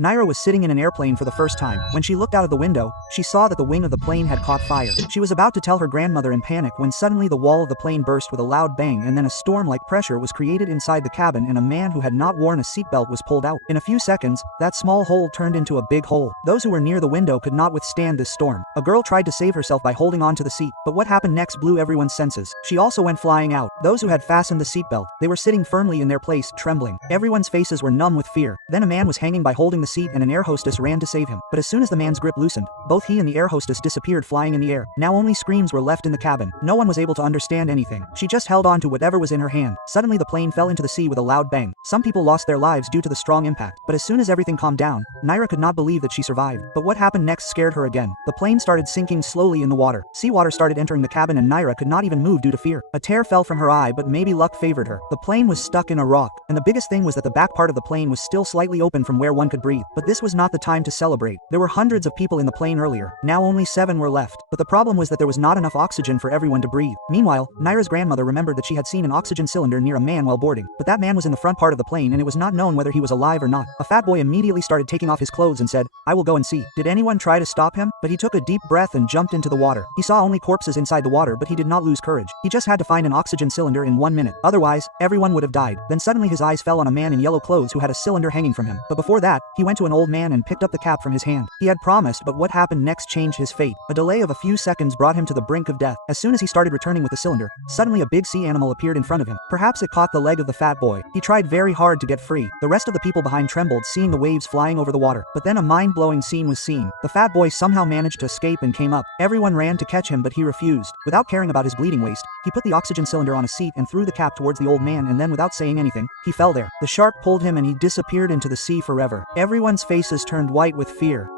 Naira was sitting in an airplane for the first time. When she looked out of the window, she saw that the wing of the plane had caught fire. She was about to tell her grandmother in panic when suddenly the wall of the plane burst with a loud bang, and then a storm-like pressure was created inside the cabin and a man who had not worn a seatbelt was pulled out. In a few seconds, that small hole turned into a big hole. Those who were near the window could not withstand this storm. A girl tried to save herself by holding on to the seat, but what happened next blew everyone's senses. She also went flying out. Those who had fastened the seatbelt, they were sitting firmly in their place, trembling. Everyone's faces were numb with fear. Then a man was hanging by holding the seat and an air hostess ran to save him. But as soon as the man's grip loosened, both he and the air hostess disappeared flying in the air. Now only screams were left in the cabin. No one was able to understand anything. She just held on to whatever was in her hand. Suddenly the plane fell into the sea with a loud bang. Some people lost their lives due to the strong impact. But as soon as everything calmed down, Naira could not believe that she survived. But what happened next scared her again. The plane started sinking slowly in the water. Seawater started entering the cabin and Naira could not even move due to fear. A tear fell from her eye, but maybe luck favored her. The plane was stuck in a rock, and the biggest thing was that the back part of the plane was still slightly open from where one could breathe. But this was not the time to celebrate. There were hundreds of people in the plane earlier. Now only 7 were left. But the problem was that there was not enough oxygen for everyone to breathe. Meanwhile, Naira's grandmother remembered that she had seen an oxygen cylinder near a man while boarding. But that man was in the front part of the plane and it was not known whether he was alive or not. A fat boy immediately started taking off his clothes and said, "I will go and see." Did anyone try to stop him? But he took a deep breath and jumped into the water. He saw only corpses inside the water, but he did not lose courage. He just had to find an oxygen cylinder in 1 minute. Otherwise, everyone would have died. Then suddenly his eyes fell on a man in yellow clothes who had a cylinder hanging from him. But before that, he went to an old man and picked up the cap from his hand. He had promised, but what happened next changed his fate. A delay of a few seconds brought him to the brink of death. As soon as he started returning with the cylinder, suddenly a big sea animal appeared in front of him. Perhaps it caught the leg of the fat boy. He tried very hard to get free. The rest of the people behind trembled seeing the waves flying over the water. But then a mind-blowing scene was seen. The fat boy somehow managed to escape and came up. Everyone ran to catch him, but he refused. Without caring about his bleeding waist, he put the oxygen cylinder on a seat and threw the cap towards the old man, and then without saying anything, he fell there. The shark pulled him and he disappeared into the sea forever. Everyone's faces turned white with fear.